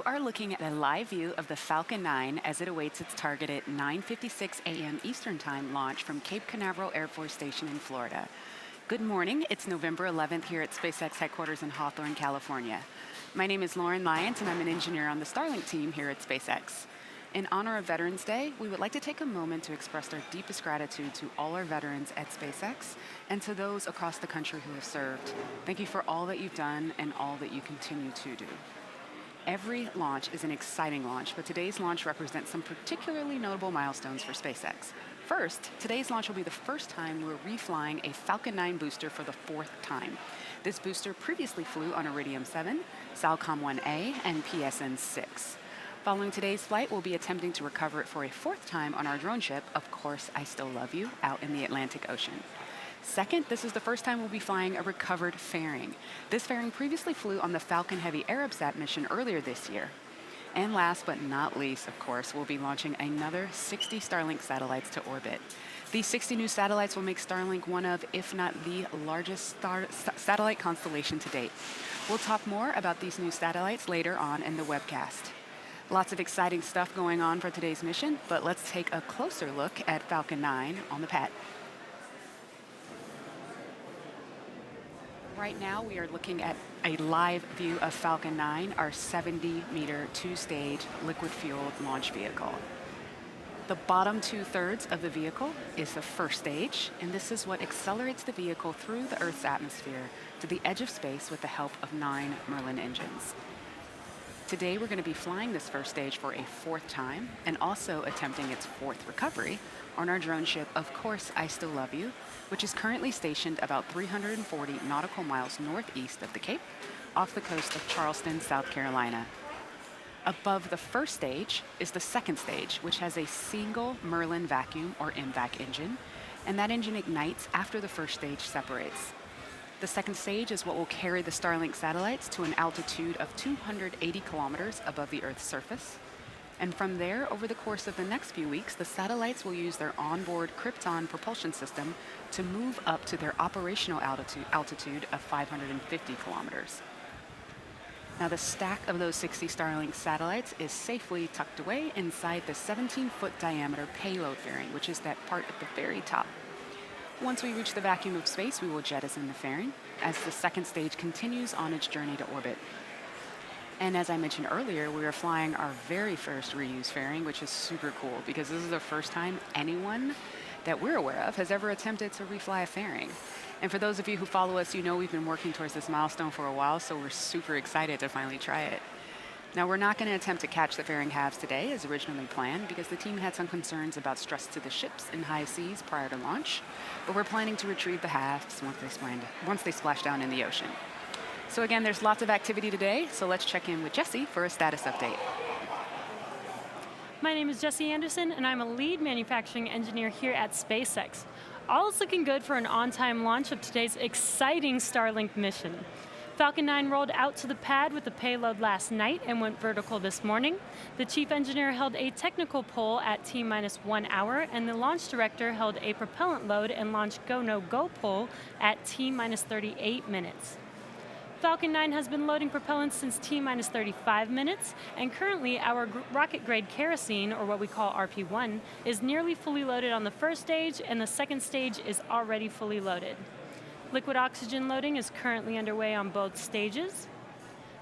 You are looking at a live view of the Falcon 9 as it awaits its targeted 9:56 a.m. Eastern Time launch from Cape Canaveral Air Force Station in Florida. Good morning. It's November 11th here at SpaceX headquarters in Hawthorne, California. My name is Lauren Lyons, and I'm an engineer on the Starlink team here at SpaceX. In honor of Veterans Day, we would like to take a moment to express our deepest gratitude to all our veterans at SpaceX and to those across the country who have served. Thank you for all that you've done and all that you continue to do. Every launch is an exciting launch, but today's launch represents some particularly notable milestones for SpaceX. First, today's launch will be the first time we're reflying a Falcon 9 booster for the fourth time. This booster previously flew on Iridium 7, Salcom 1A, and PSN 6. Following today's flight, we'll be attempting to recover it for a fourth time on our drone ship, Of Course I Still Love You, out in the Atlantic Ocean. Second, this is the first time we'll be flying a recovered fairing. This fairing previously flew on the Falcon Heavy Arabsat mission earlier this year. And last but not least, of course, we'll be launching another 60 Starlink satellites to orbit. These 60 new satellites will make Starlink one of, if not the largest satellite constellation to date. We'll talk more about these new satellites later on in the webcast. Lots of exciting stuff going on for today's mission, but let's take a closer look at Falcon 9 on the pad. Right now, we are looking at a live view of Falcon 9, our 70-meter, two-stage, liquid-fueled launch vehicle. The bottom two-thirds of the vehicle is the first stage, and this is what accelerates the vehicle through the Earth's atmosphere to the edge of space with the help of 9 Merlin engines. Today, we're going to be flying this first stage for a fourth time and also attempting its fourth recovery on our drone ship, Of Course I Still Love You, which is currently stationed about 340 nautical miles northeast of the Cape, off the coast of Charleston, South Carolina. Above the first stage is the second stage, which has a single Merlin vacuum or MVAC engine, and that engine ignites after the first stage separates. The second stage is what will carry the Starlink satellites to an altitude of 280 kilometers above the Earth's surface. And from there, over the course of the next few weeks, the satellites will use their onboard Krypton propulsion system to move up to their operational altitude of 550 kilometers. Now, the stack of those 60 Starlink satellites is safely tucked away inside the 17-foot diameter payload fairing, which is that part at the very top. Once we reach the vacuum of space, we will jettison the fairing as the second stage continues on its journey to orbit. And as I mentioned earlier, we are flying our very first reuse fairing, which is super cool because this is the first time anyone that we're aware of has ever attempted to refly a fairing. And for those of you who follow us, you know we've been working towards this milestone for a while, so we're super excited to finally try it. Now, we're not going to attempt to catch the fairing halves today as originally planned because the team had some concerns about stress to the ships in high seas prior to launch, but we're planning to retrieve the halves once they splash down in the ocean. So again, there's lots of activity today, so let's check in with Jessie for a status update. My name is Jessie Anderson, and I'm a lead manufacturing engineer here at SpaceX. All is looking good for an on-time launch of today's exciting Starlink mission. Falcon 9 rolled out to the pad with the payload last night and went vertical this morning. The chief engineer held a technical poll at T-1 hour, and the launch director held a propellant load and launch go-no-go poll at T-38 minutes. Falcon 9 has been loading propellant since T-35 minutes, and currently our rocket-grade kerosene, or what we call RP1, is nearly fully loaded on the first stage, and the second stage is already fully loaded. Liquid oxygen loading is currently underway on both stages.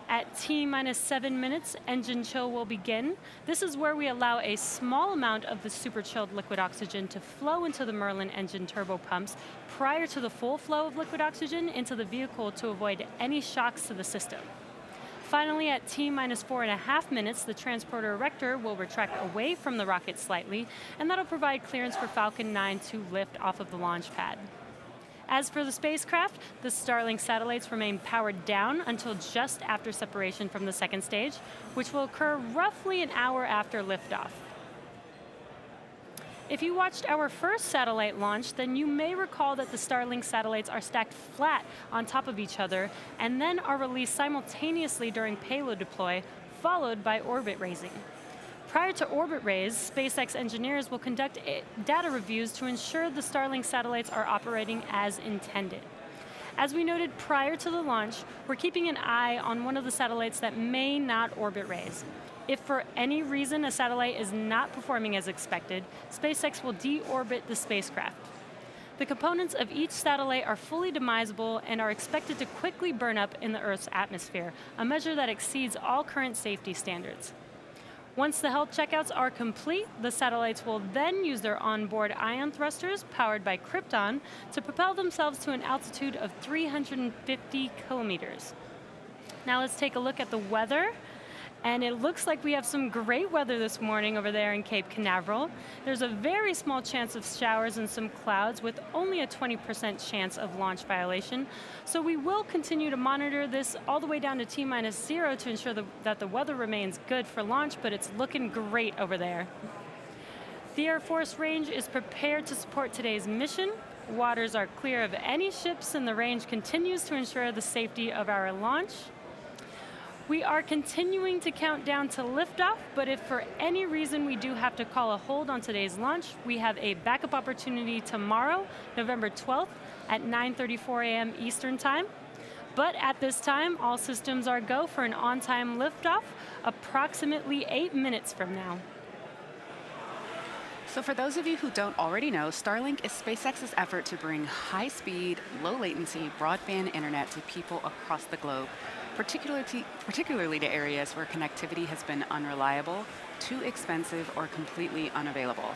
At T-7 minutes, engine chill will begin. This is where we allow a small amount of the super chilled liquid oxygen to flow into the Merlin engine turbo pumps prior to the full flow of liquid oxygen into the vehicle to avoid any shocks to the system. Finally, at T-4.5 minutes, the transporter erector will retract away from the rocket slightly, and that'll provide clearance for Falcon 9 to lift off of the launch pad. As for the spacecraft, the Starlink satellites remain powered down until just after separation from the second stage, which will occur roughly an hour after liftoff. If you watched our first satellite launch, then you may recall that the Starlink satellites are stacked flat on top of each other and then are released simultaneously during payload deploy, followed by orbit raising. Prior to orbit raise, SpaceX engineers will conduct data reviews to ensure the Starlink satellites are operating as intended. As we noted prior to the launch, we're keeping an eye on one of the satellites that may not orbit raise. If for any reason a satellite is not performing as expected, SpaceX will deorbit the spacecraft. The components of each satellite are fully demisable and are expected to quickly burn up in the Earth's atmosphere, a measure that exceeds all current safety standards. Once the health checkouts are complete, the satellites will then use their onboard ion thrusters, powered by Krypton, to propel themselves to an altitude of 350 kilometers. Now let's take a look at the weather. And it looks like we have some great weather this morning over there in Cape Canaveral. There's a very small chance of showers and some clouds with only a 20% chance of launch violation. So we will continue to monitor this all the way down to T-0 to ensure that the weather remains good for launch, but it's looking great over there. The Air Force range is prepared to support today's mission. Waters are clear of any ships and the range continues to ensure the safety of our launch. We are continuing to count down to liftoff, but if for any reason we do have to call a hold on today's launch, we have a backup opportunity tomorrow, November 12th at 9:34 a.m. Eastern Time. But at this time, all systems are go for an on-time liftoff, approximately 8 minutes from now. So for those of you who don't already know, Starlink is SpaceX's effort to bring high-speed, low-latency broadband internet to people across the globe, particularly to areas where connectivity has been unreliable, too expensive, or completely unavailable.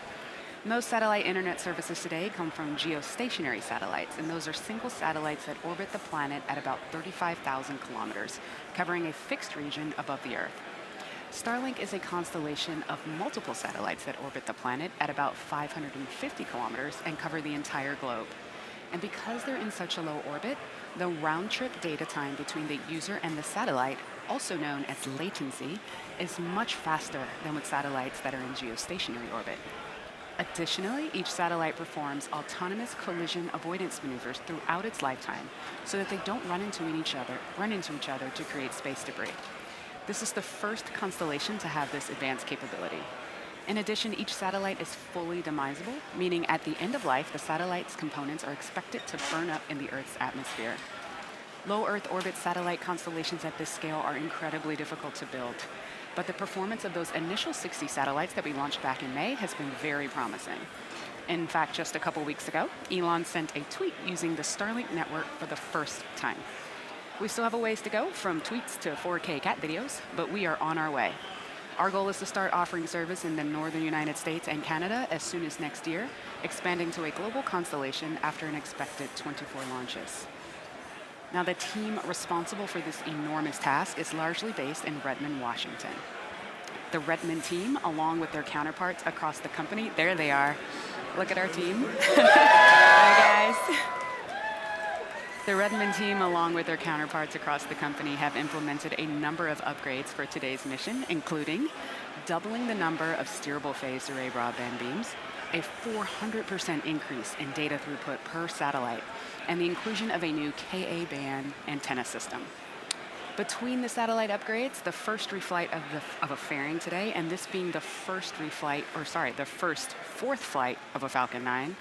Most satellite internet services today come from geostationary satellites, and those are single satellites that orbit the planet at about 35,000 kilometers, covering a fixed region above the Earth. Starlink is a constellation of multiple satellites that orbit the planet at about 550 kilometers and cover the entire globe. And because they're in such a low orbit, the round-trip data time between the user and the satellite, also known as latency, is much faster than with satellites that are in geostationary orbit. Additionally, each satellite performs autonomous collision avoidance maneuvers throughout its lifetime so that they don't run into each other to create space debris. This is the first constellation to have this advanced capability. In addition, each satellite is fully demisable, meaning at the end of life, the satellite's components are expected to burn up in the Earth's atmosphere. Low Earth orbit satellite constellations at this scale are incredibly difficult to build, but the performance of those initial 60 satellites that we launched back in May has been very promising. In fact, just a couple weeks ago, Elon sent a tweet using the Starlink network for the first time. We still have a ways to go from tweets to 4K cat videos, but we are on our way. Our goal is to start offering service in the northern United States and Canada as soon as next year, expanding to a global constellation after an expected 24 launches. Now, the team responsible for this enormous task is largely based in Redmond, Washington. The Redmond team, along with their counterparts across the company, there they are. Look at our team. Hi, guys. The Redmond team, along with their counterparts across the company, have implemented a number of upgrades for today's mission, including doubling the number of steerable phased array broadband beams, a 400% increase in data throughput per satellite, and the inclusion of a new Ka-band antenna system. Between the satellite upgrades, the first reflight of a fairing today, and this being the first fourth flight of a Falcon 9,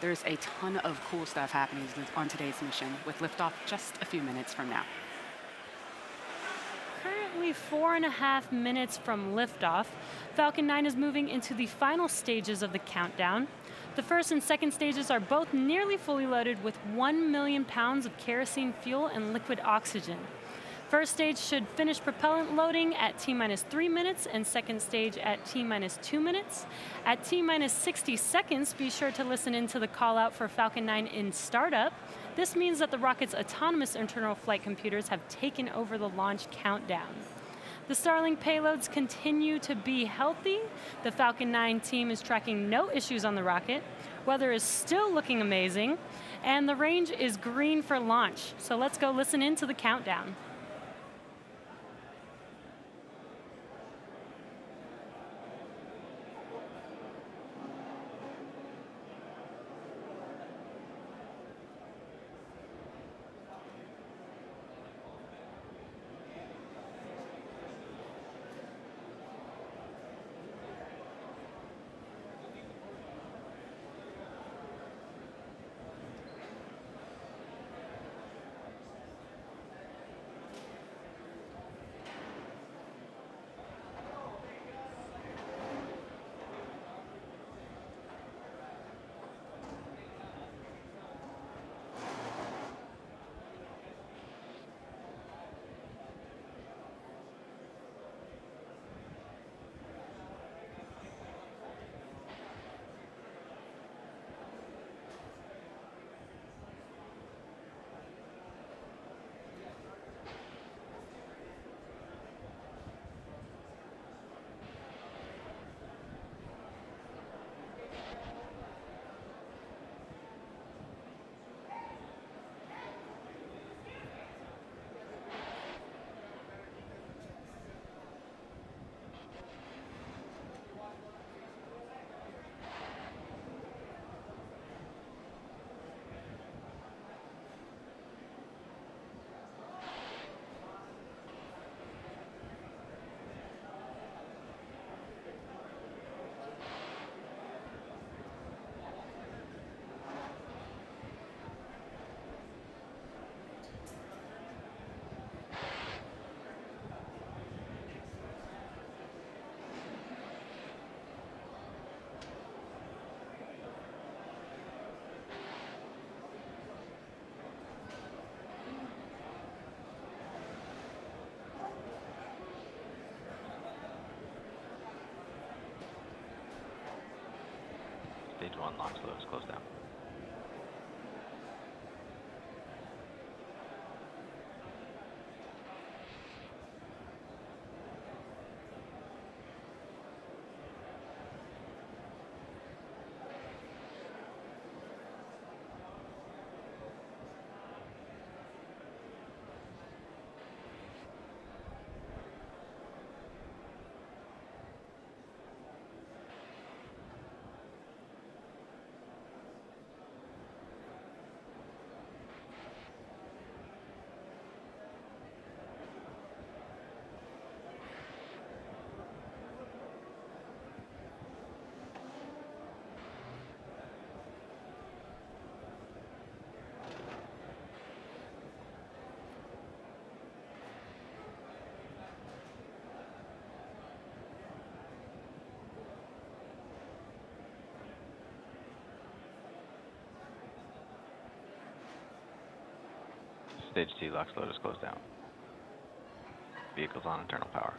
there's a ton of cool stuff happening on today's mission, with liftoff just a few minutes from now. Currently 4.5 minutes from liftoff, Falcon 9 is moving into the final stages of the countdown. The first and second stages are both nearly fully loaded with 1 million pounds of kerosene fuel and liquid oxygen. First stage should finish propellant loading at T-3 minutes and second stage at T-2 minutes. At T-60 seconds, be sure to listen in to the call out for Falcon 9 in startup. This means that the rocket's autonomous internal flight computers have taken over the launch countdown. The Starlink payloads continue to be healthy. The Falcon 9 team is tracking no issues on the rocket. Weather is still looking amazing, and the range is green for launch. So let's go listen in to the countdown. 1, launch load is closed down. Stage 2 LOX load is closed down. Vehicle's on internal power.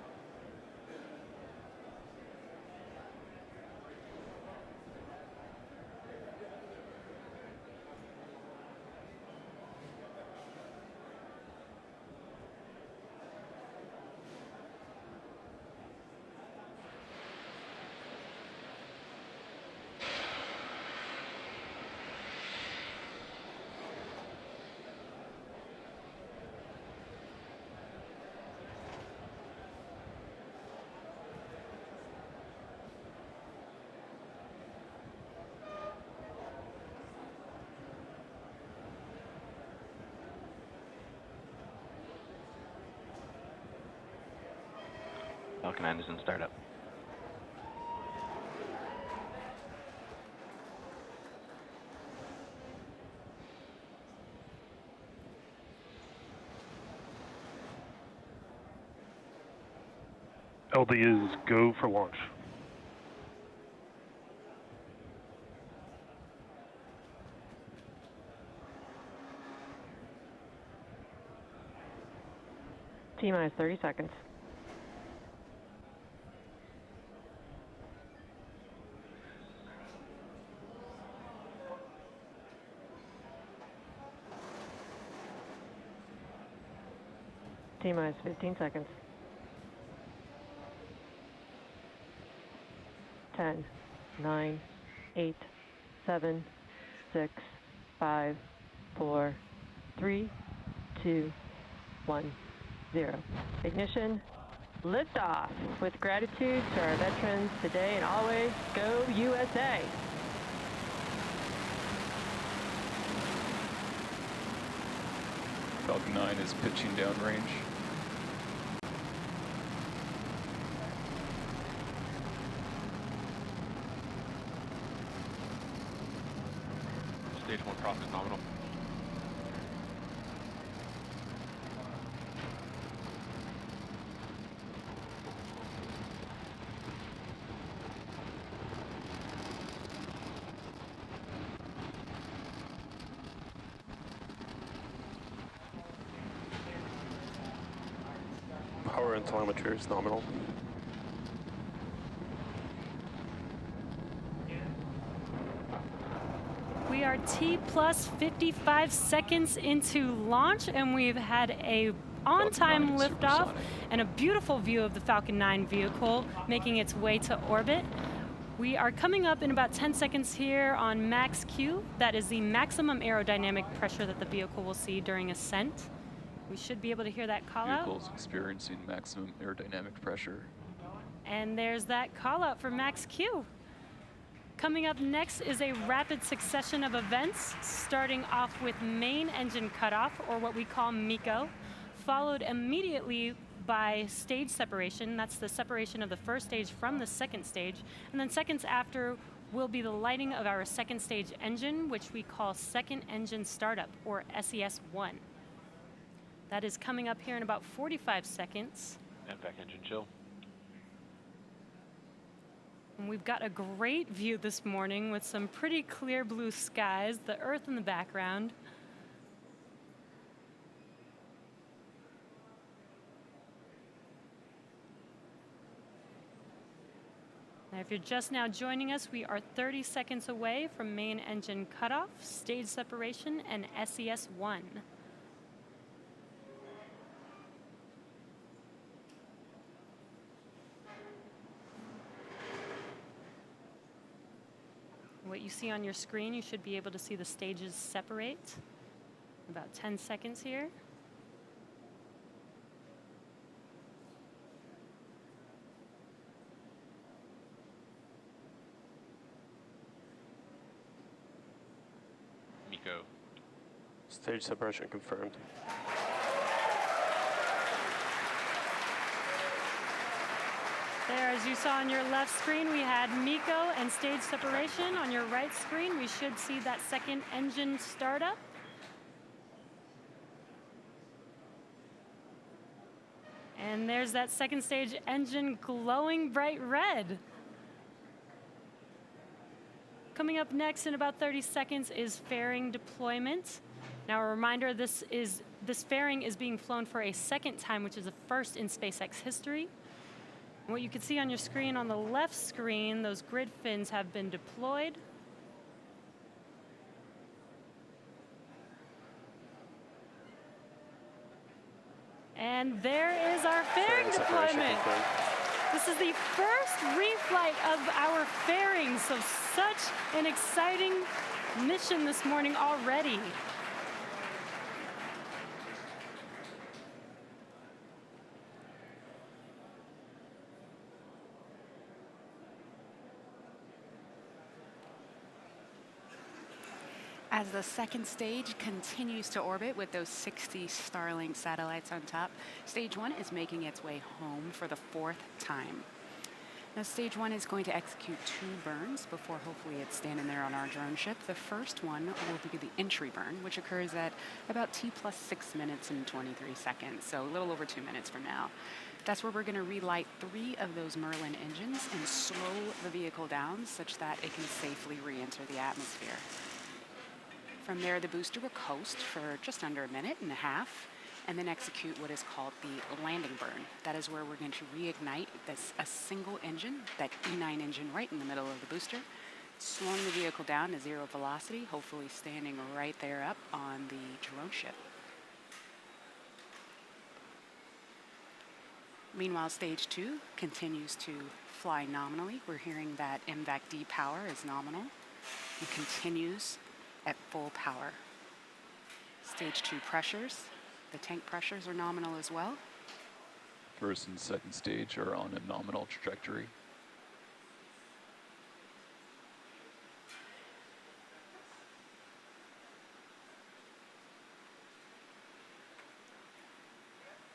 Falcon 9 is in startup. LD is go for launch. T-minus 30 seconds. T-minus 15 seconds. 10, 9, 8, 7, 6, 5, 4, 3, 2, 1, 0. Ignition, liftoff. With gratitude to our veterans today and always, go USA. Falcon 9 is pitching downrange. Stage 1 cross is nominal. Power and telemetry is nominal. We are T plus 55 seconds into launch, and we've had a on-time liftoff and a beautiful view of the Falcon 9 vehicle making its way to orbit. We are coming up in about 10 seconds here on max Q. That is the maximum aerodynamic pressure that the vehicle will see during ascent. We should be able to hear that call out. Vehicle's experiencing maximum aerodynamic pressure. And there's that call out for max Q. Coming up next is a rapid succession of events, starting off with main engine cutoff, or what we call MECO, followed immediately by stage separation. That's the separation of the first stage from the second stage. And then seconds after will be the lighting of our second stage engine, which we call second engine startup, or SES-1. That is coming up here in about 45 seconds. MVAC engine chill. And we've got a great view this morning with some pretty clear blue skies, the Earth in the background. Now, if you're just now joining us, we are 30 seconds away from main engine cutoff, stage separation, and SES-1. What you see on your screen, you should be able to see the stages separate. About 10 seconds here. Miko. Stage separation confirmed. There, as you saw on your left screen, we had Miko and stage separation. On your right screen, we should see that second engine startup. And there's that second stage engine glowing bright red. Coming up next in about 30 seconds is fairing deployment. Now a reminder, this fairing is being flown for a second time, which is a first in SpaceX history. And what you can see on your screen on the left screen, those grid fins have been deployed. And there is our fairing Separation deployment. confirmed. This is the first reflight of our fairing, so such an exciting mission this morning already. As the second stage continues to orbit with those 60 Starlink satellites on top, stage 1 is making its way home for the 4th time. Now, stage 1 is going to execute 2 burns before hopefully it's standing there on our drone ship. The first one will be the entry burn, which occurs at about T plus 6 minutes and 23 seconds, so a little over 2 minutes from now. That's where we're going to relight 3 of those Merlin engines and slow the vehicle down such that it can safely re-enter the atmosphere. From there, the booster will coast for just under a minute and a half, and then execute what is called the landing burn. That is where we're going to reignite a single engine, that E9 engine right in the middle of the booster, slowing the vehicle down to 0 velocity, hopefully standing right there up on the drone ship. Meanwhile, stage 2 continues to fly nominally. We're hearing that MVAC-D power is nominal and continues at full power. Stage 2 pressures, the tank pressures are nominal as well. First and second stage are on a nominal trajectory.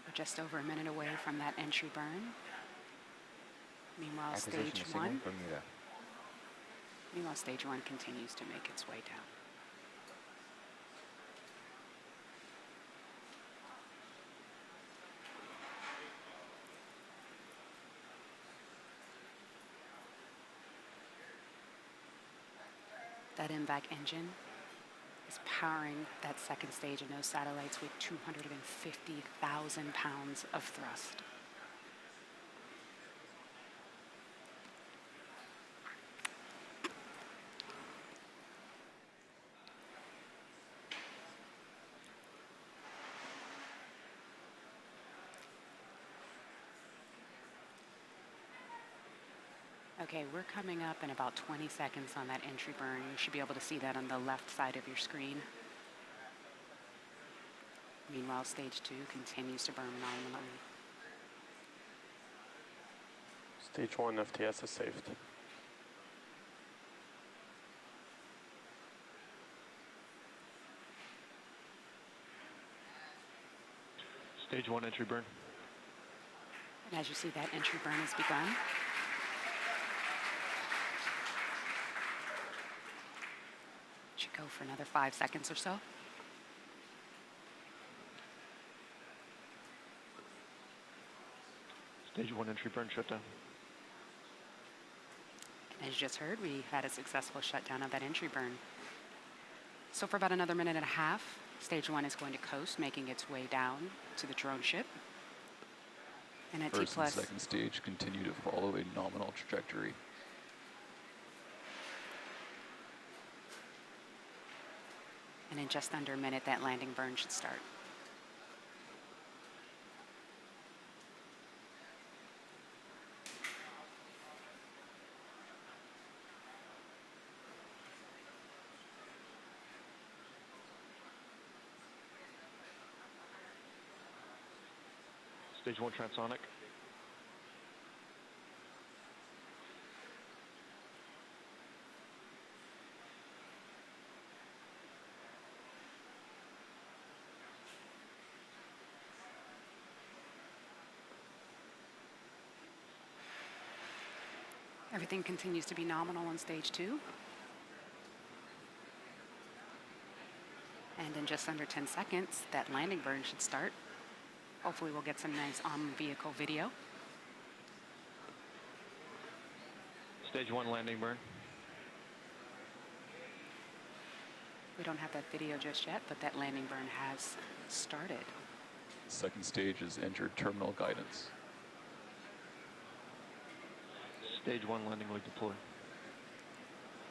We're just over a minute away from that entry burn. Meanwhile, stage 1. Meanwhile, stage 1 continues to make its way down. That MVAC engine is powering that second stage and those satellites with 250,000 pounds of thrust. Okay, we're coming up in about 20 seconds on that entry burn. You should be able to see that on the left side of your screen. Meanwhile, stage 2 continues to burn nominally. Stage 1 FTS is saved. Stage 1 entry burn. And as you see, that entry burn has begun. Should go for another 5 seconds or so. Stage 1 entry burn shutdown. And as you just heard, we had a successful shutdown of that entry burn. So for about another minute and a half, stage 1 is going to coast, making its way down to the drone ship. And at First T plus, and second stage continue to follow a nominal trajectory. And in just under a minute, that landing burn should start. Stage 1 transonic. Everything continues to be nominal on stage 2. And in just under 10 seconds, that landing burn should start. Hopefully we'll get some nice on-vehicle video. Stage 1 landing burn. We don't have that video just yet, but that landing burn has started. Second stage is entered terminal guidance. Stage 1 landing leg deployed.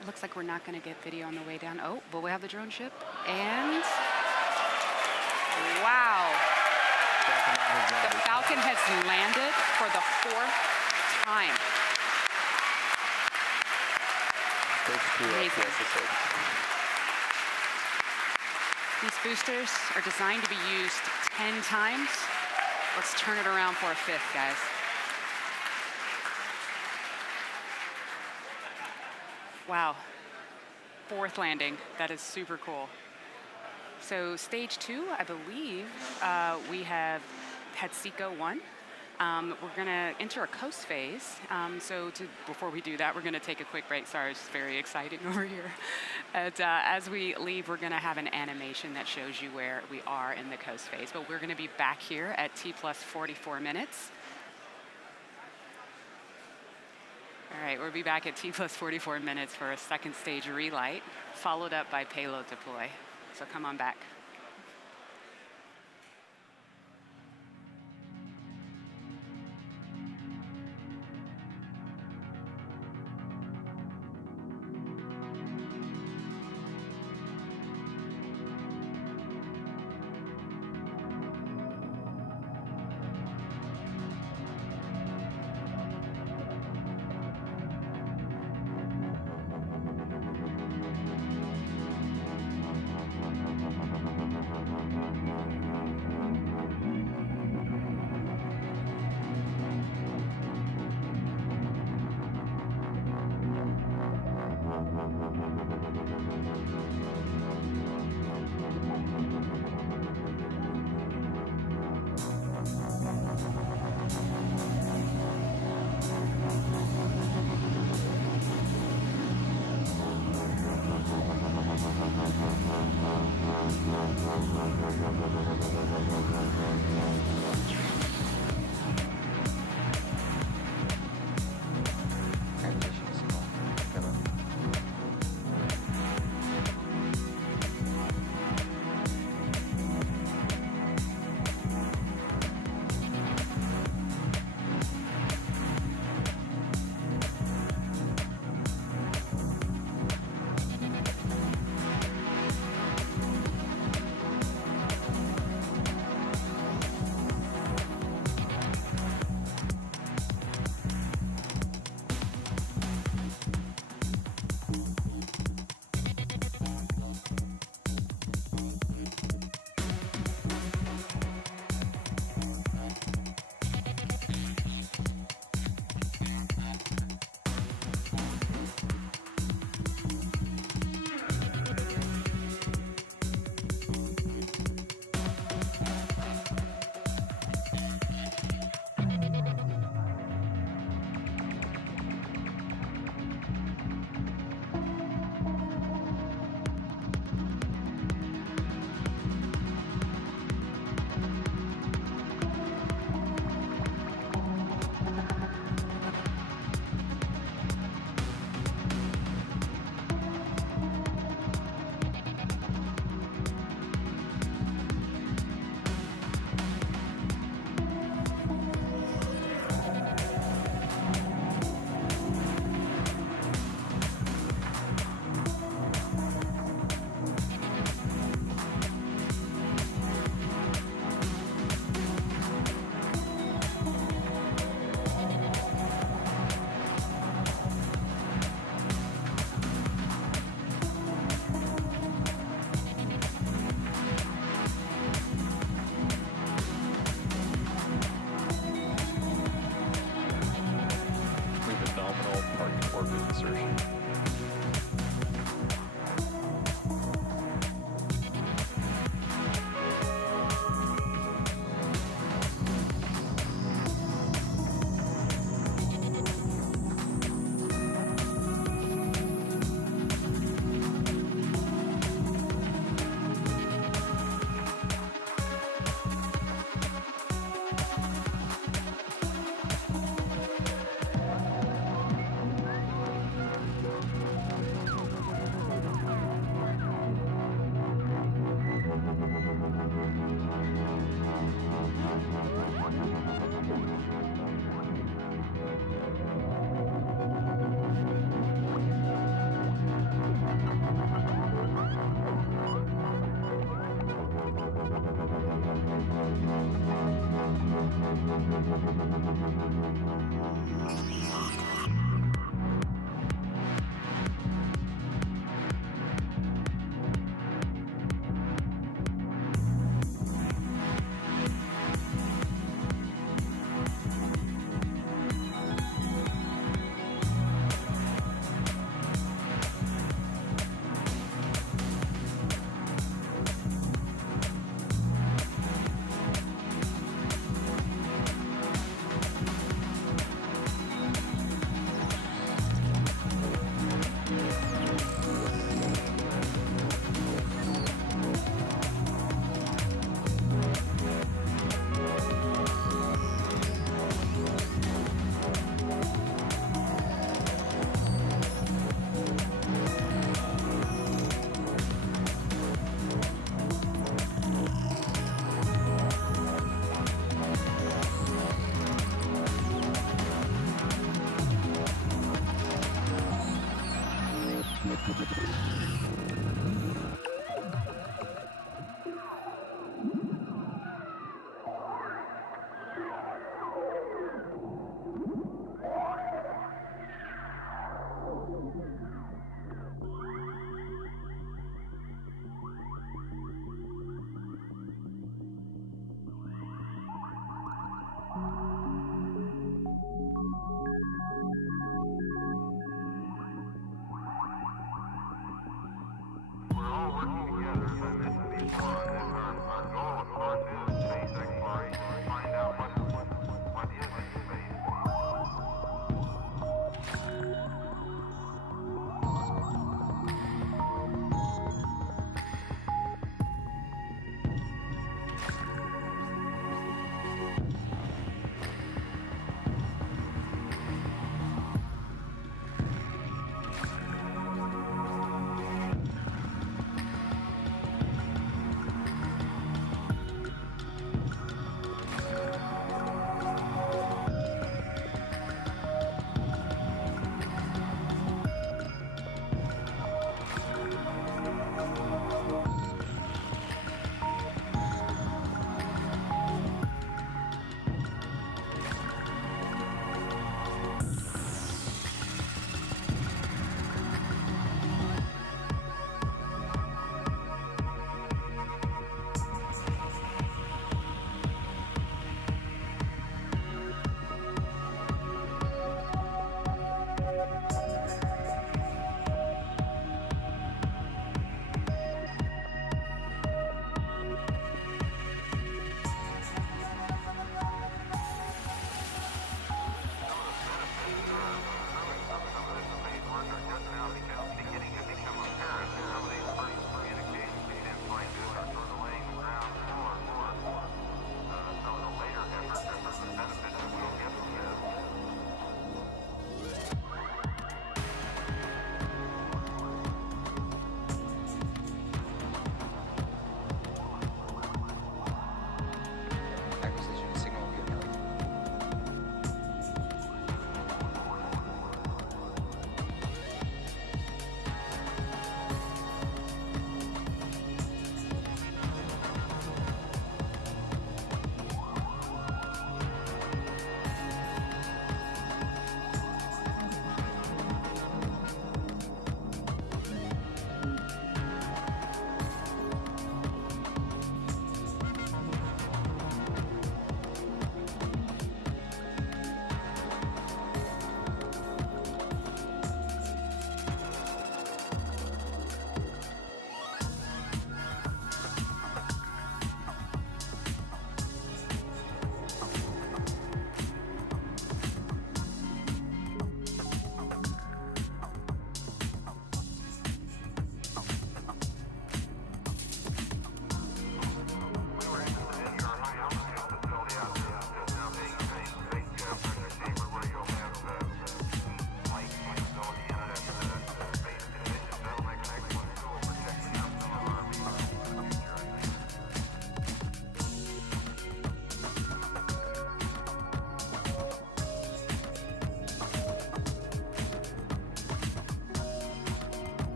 It looks like we're not going to get video on the way down. Oh, but we have the drone ship. And wow. The Falcon has landed for the 4th time. Stage 2 Amazing. FTS is safe. These boosters are designed to be used 10 times. Let's turn it around for a 5th, guys. Wow. 4th landing. That is super cool. So stage 2, I believe we have had SECO 1. We're going to enter a coast phase. Before we do that, we're going to take a quick break. Sorry, it's very exciting over here. And, as we leave, we're going to have an animation that shows you where we are in the coast phase. But we're going to be back here at T plus 44 minutes. All right, we'll be back at T plus 44 minutes for a second stage relight, followed up by payload deploy. So come on back.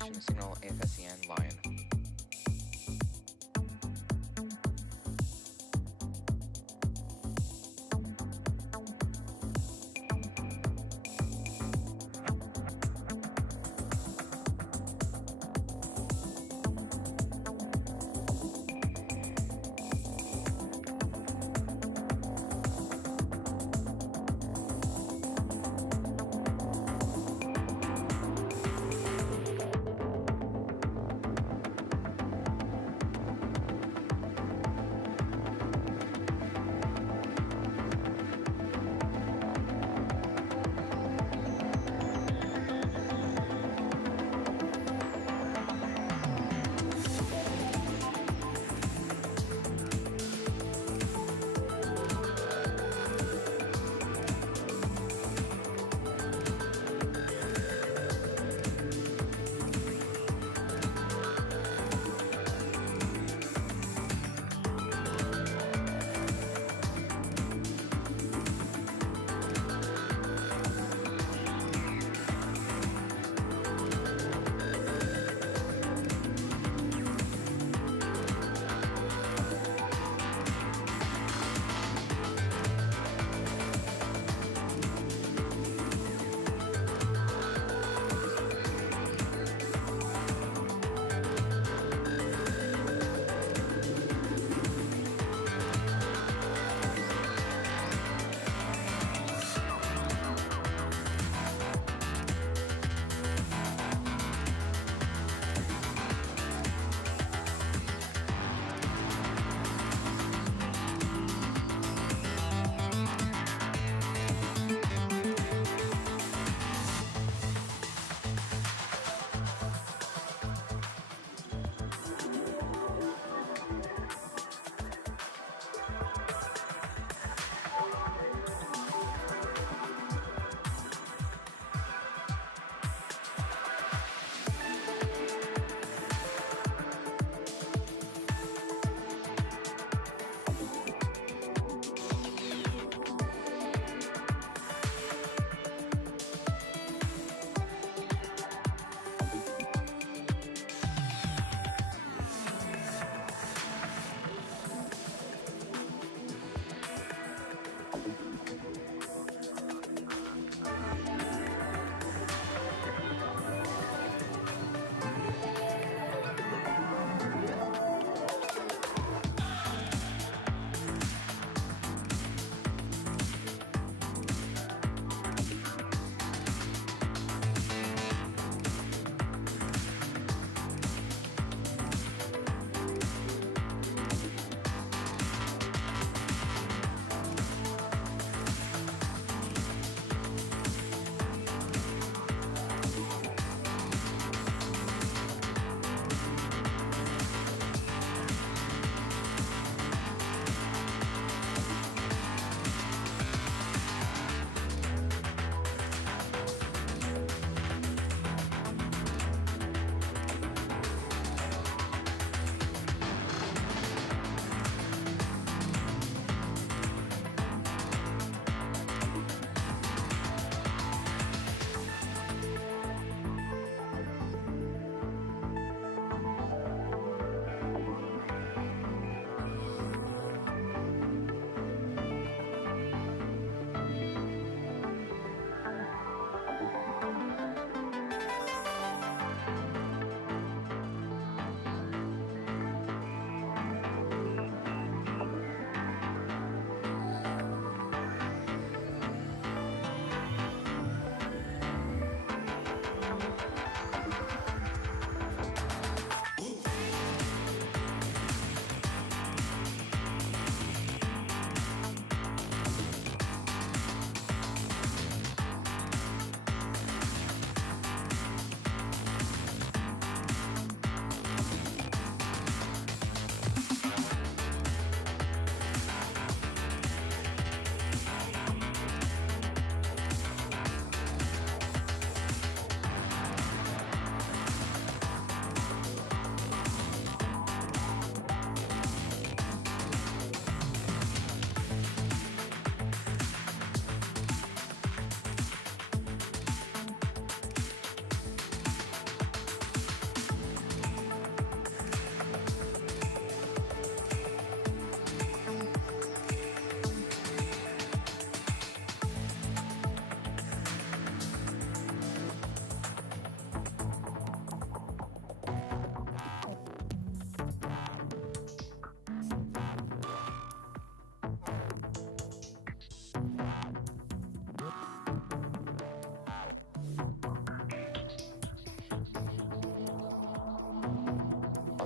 mission signal AFSCN Lion.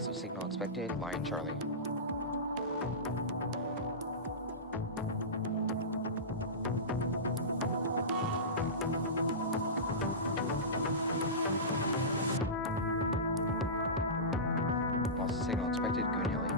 Loss of signal expected, Lion Charlie. Loss of signal expected, Goonyelly.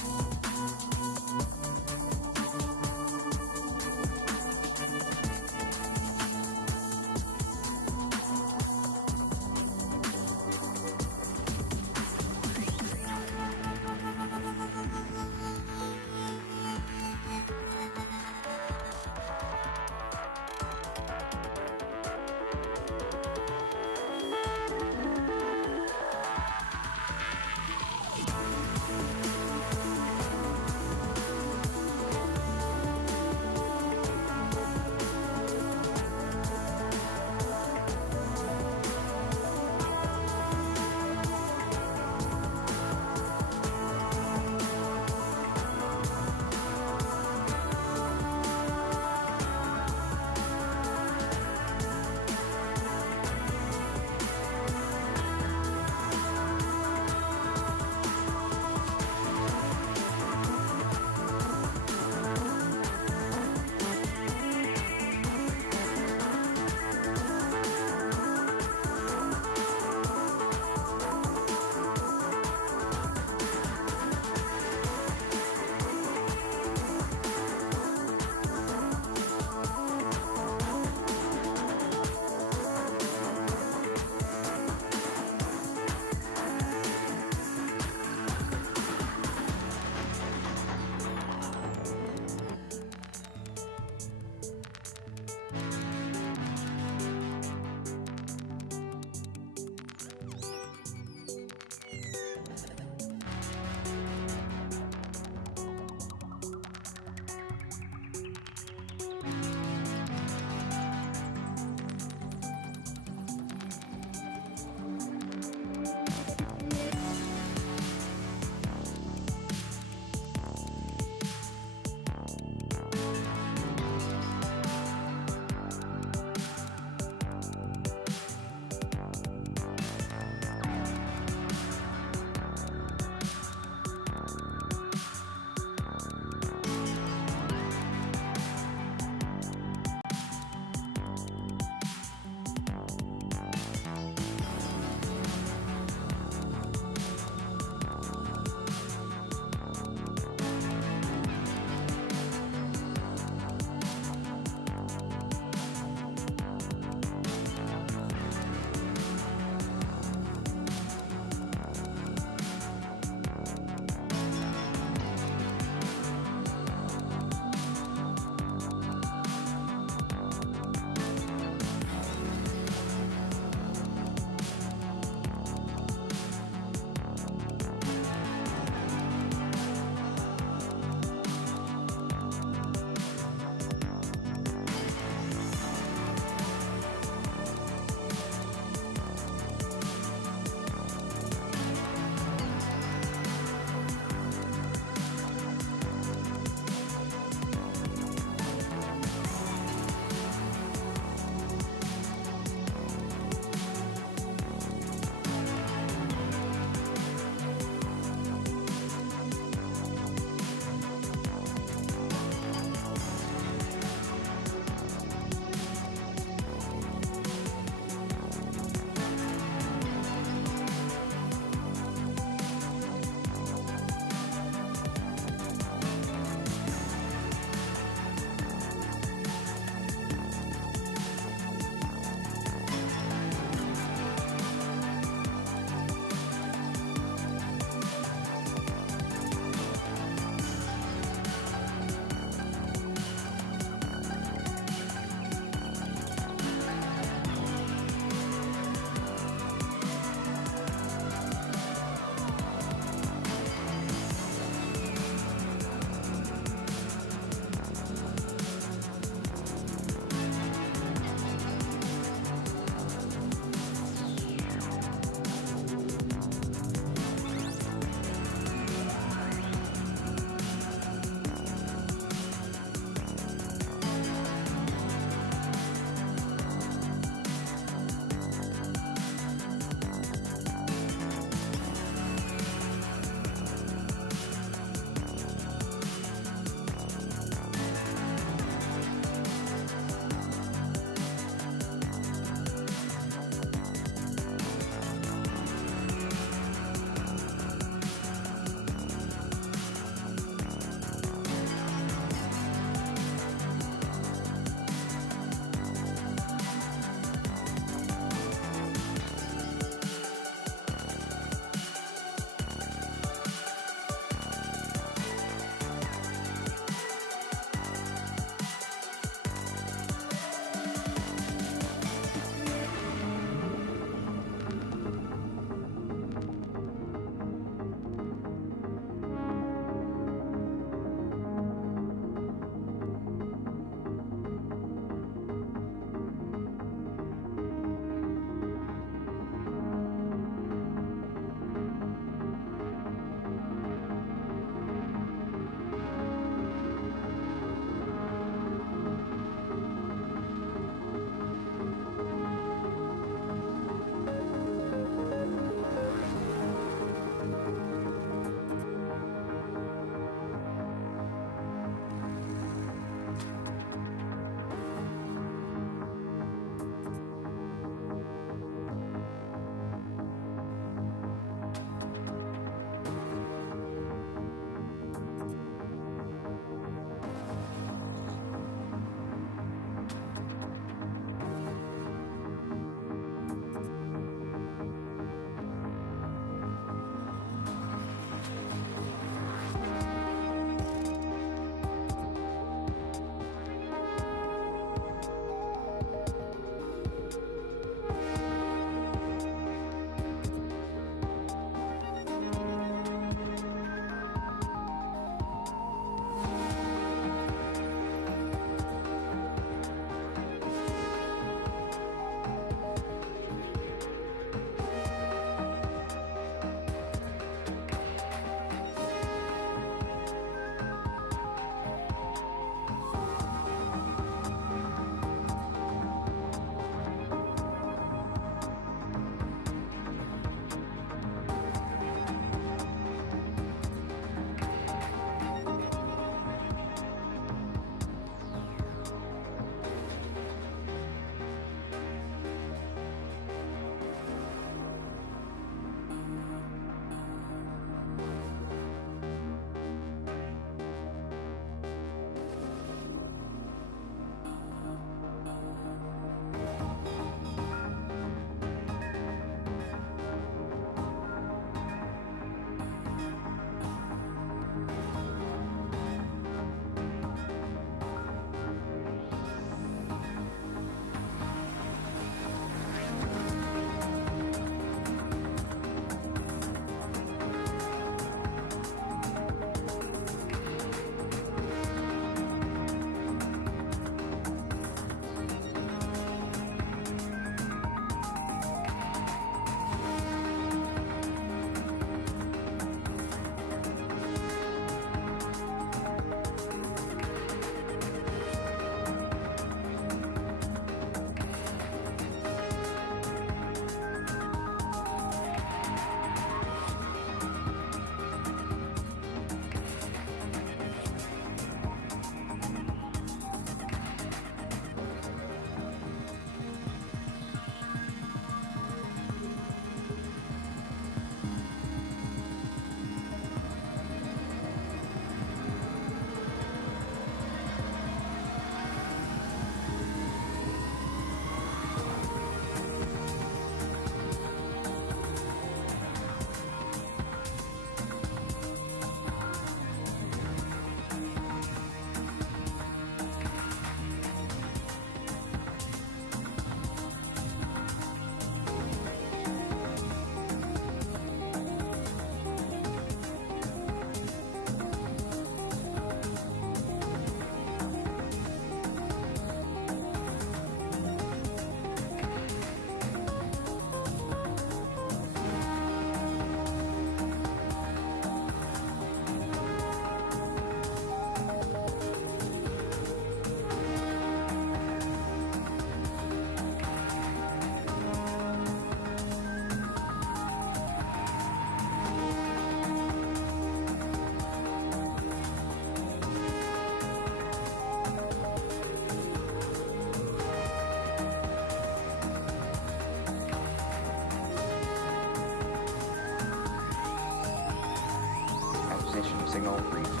signal read.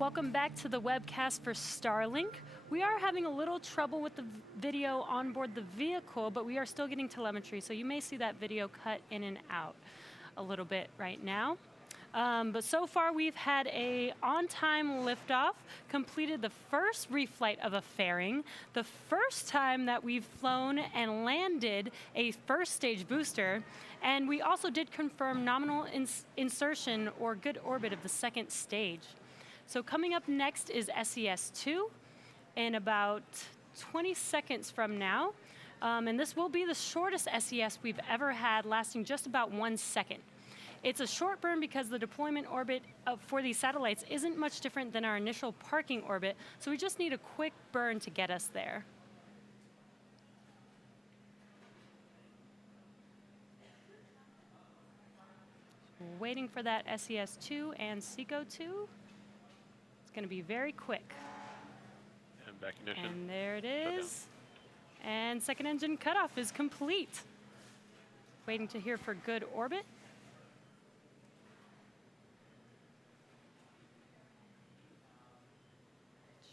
Welcome back to the webcast for Starlink. We are having a little trouble with the video on board the vehicle, but we are still getting telemetry, so you may see that video cut in and out a little bit right now. But so far we've had a on-time liftoff, completed the first reflight of a fairing, the first time that we've flown and landed a first stage booster, and we also did confirm nominal insertion or good orbit of the second stage. So coming up next is SES-2 in about 20 seconds from now. And this will be the shortest SES we've ever had, lasting just about 1 second. It's a short burn because the deployment orbit for these satellites isn't much different than our initial parking orbit, so we just need a quick burn to get us there. Waiting for that SES-2 and SECO-2. It's going to be very quick. And back ignition. And there it is. And second engine cutoff is complete. Waiting to hear for good orbit.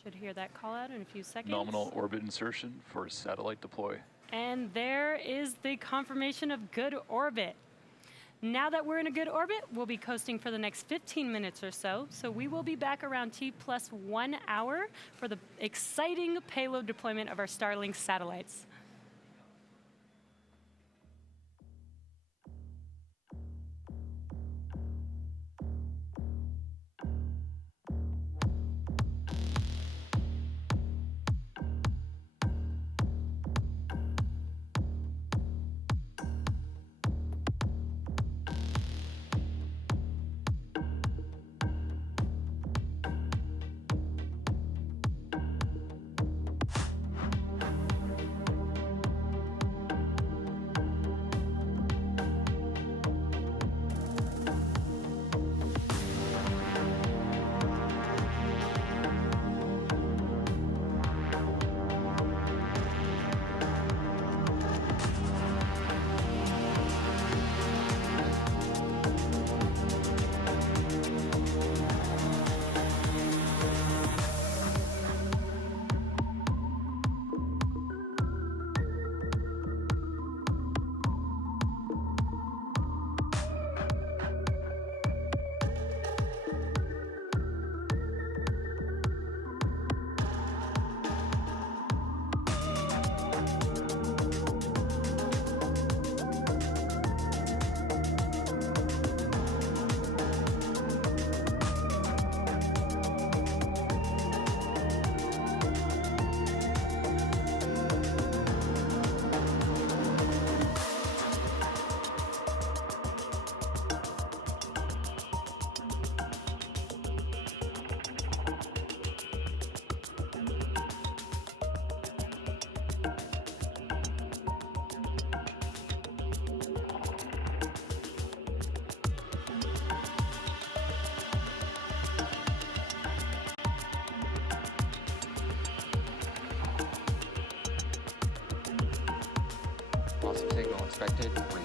Should hear that call out in a few seconds. Nominal orbit insertion for satellite deploy. And there is the confirmation of good orbit. Now that we're in a good orbit, we'll be coasting for the next 15 minutes or so. So we will be back around T+1 hour for the exciting payload deployment of our Starlink satellites. Loss of signal expected. Brief.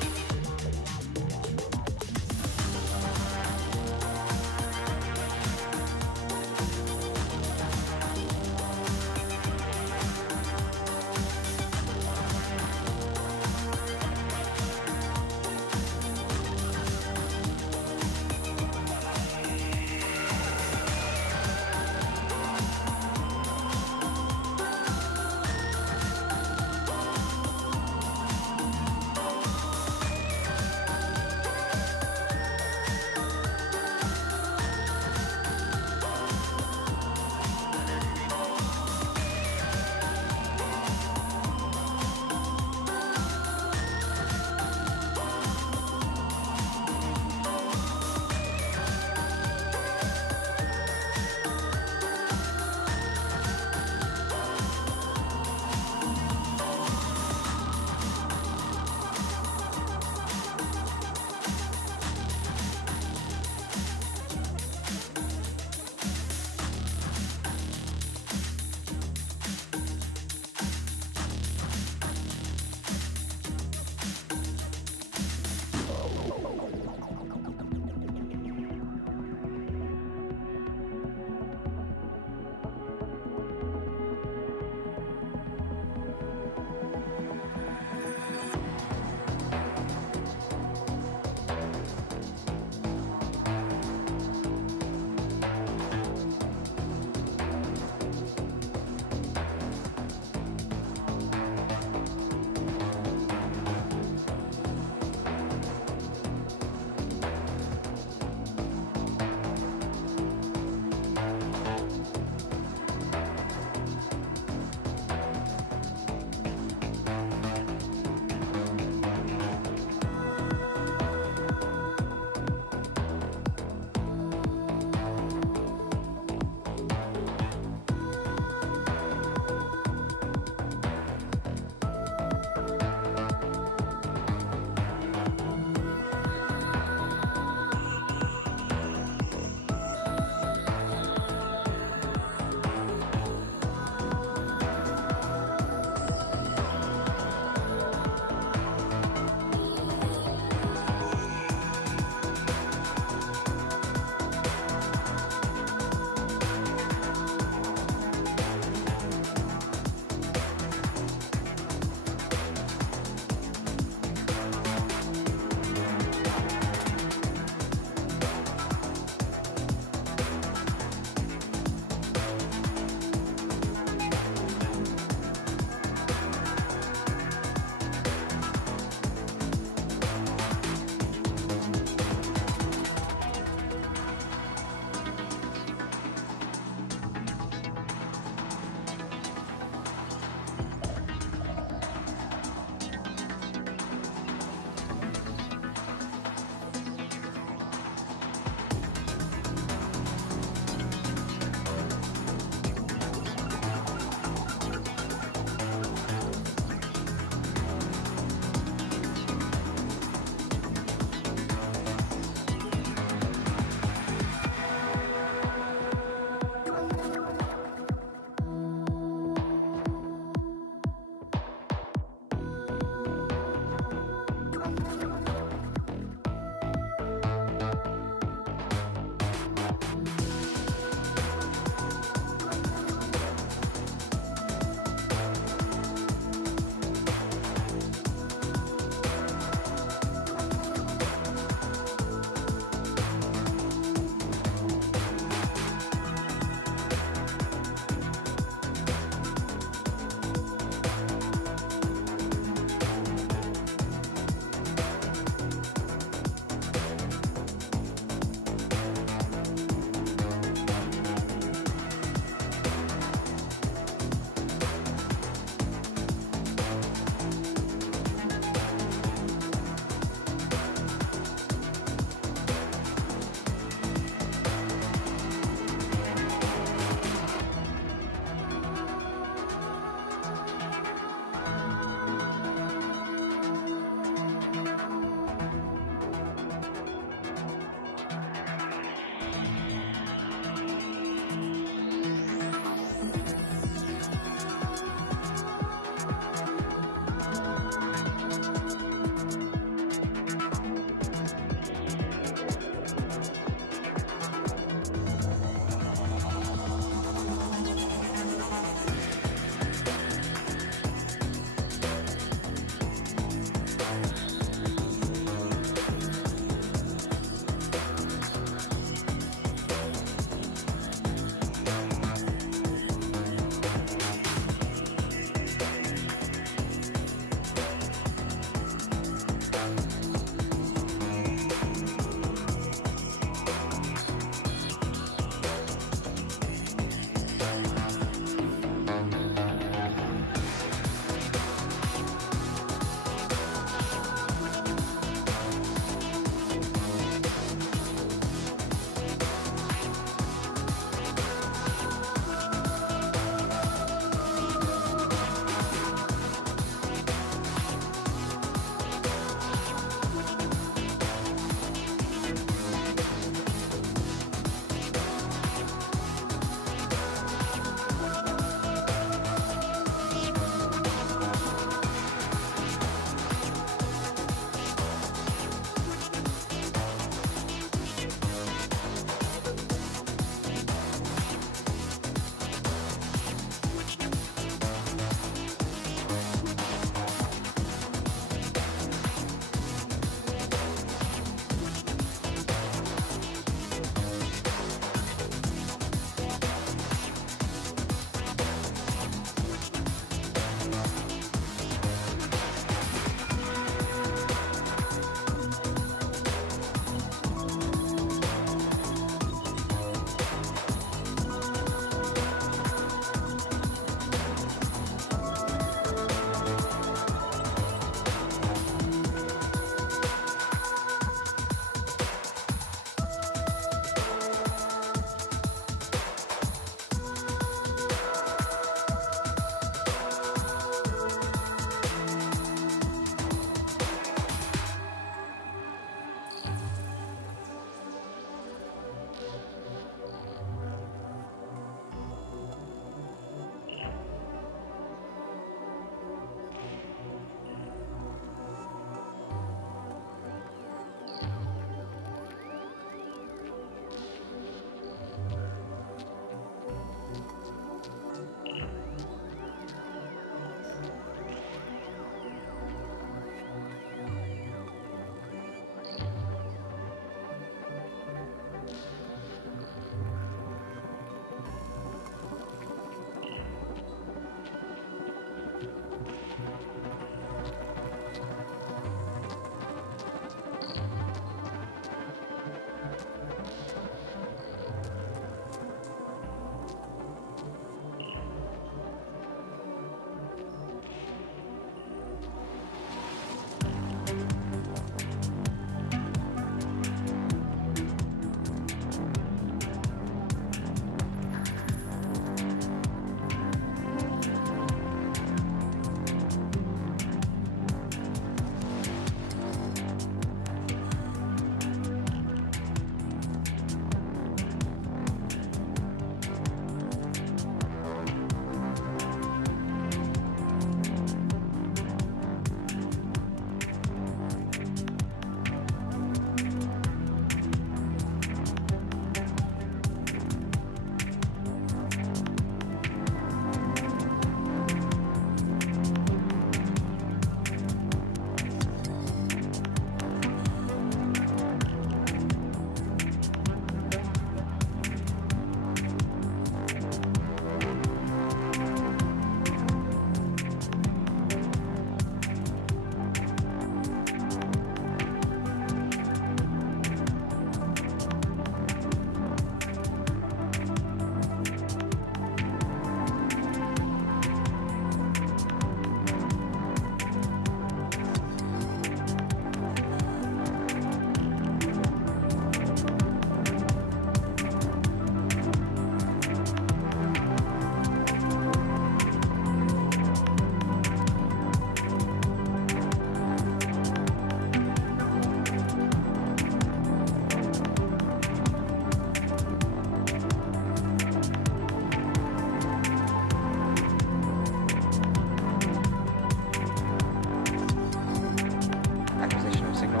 Acquisition of signal,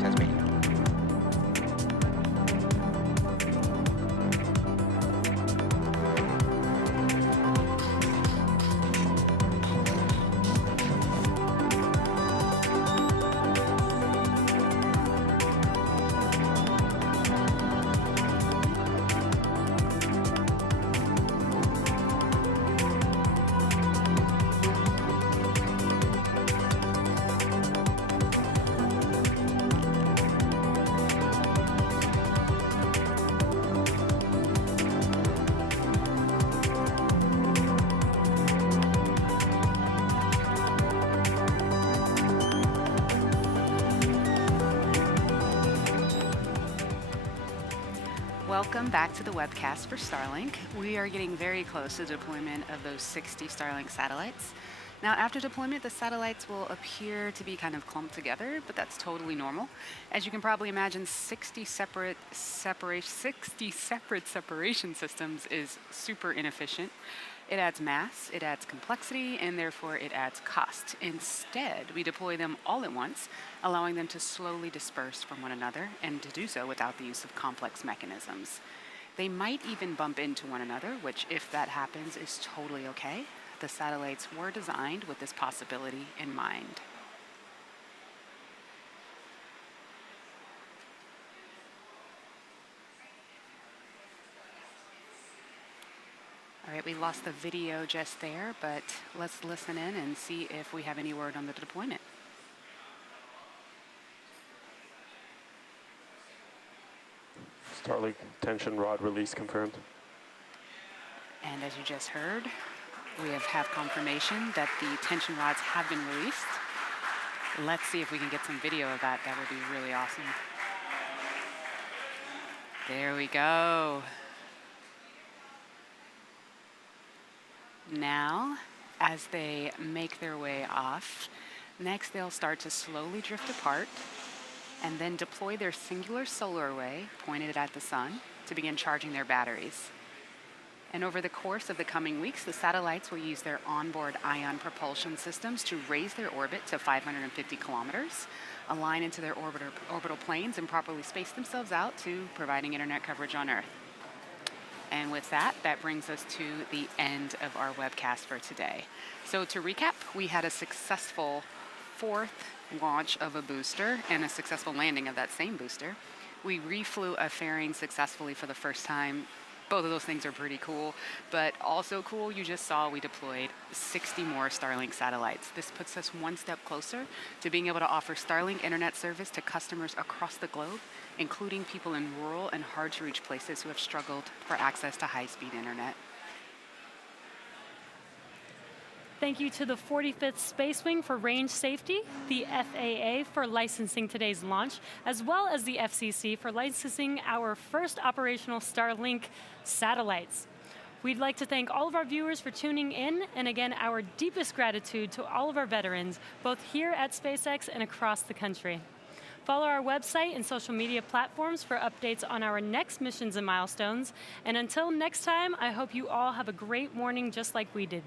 Tasmania. Welcome back to the webcast for Starlink. We are getting very close to deployment of those 60 Starlink satellites. Now, after deployment, the satellites will appear to be kind of clumped together, but that's totally normal. As you can probably imagine, 60 separate separation systems is super inefficient. It adds mass, it adds complexity, and therefore it adds cost. Instead, we deploy them all at once, allowing them to slowly disperse from one another, and to do so without the use of complex mechanisms. They might even bump into one another, which, if that happens, is totally okay. The satellites were designed with this possibility in mind. All right, we lost the video just there, but let's listen in and see if we have any word on the deployment. Starlink tension rod release confirmed. And as you just heard, we have confirmation that the tension rods have been released. Let's see if we can get some video of that. That would be really awesome. There we go. Now, as they make their way off, next they'll start to slowly drift apart and then deploy their singular solar array pointed at the sun to begin charging their batteries. And over the course of the coming weeks, the satellites will use their onboard ion propulsion systems to raise their orbit to 550 kilometers, align into their orbital planes, and properly space themselves out to providing internet coverage on Earth. And with that, that brings us to the end of our webcast for today. So to recap, we had a successful fourth launch of a booster and a successful landing of that same booster. We reflew a fairing successfully for the first time. Both of those things are pretty cool, but also cool, you just saw we deployed 60 more Starlink satellites. This puts us one step closer to being able to offer Starlink internet service to customers across the globe, including people in rural and hard-to-reach places who have struggled for access to high-speed internet. Thank you to the 45th Space Wing for range safety, the FAA for licensing today's launch, as well as the FCC for licensing our first operational Starlink satellites. We'd like to thank all of our viewers for tuning in, and again, our deepest gratitude to all of our veterans, both here at SpaceX and across the country. Follow our website and social media platforms for updates on our next missions and milestones. And until next time, I hope you all have a great morning just like we did.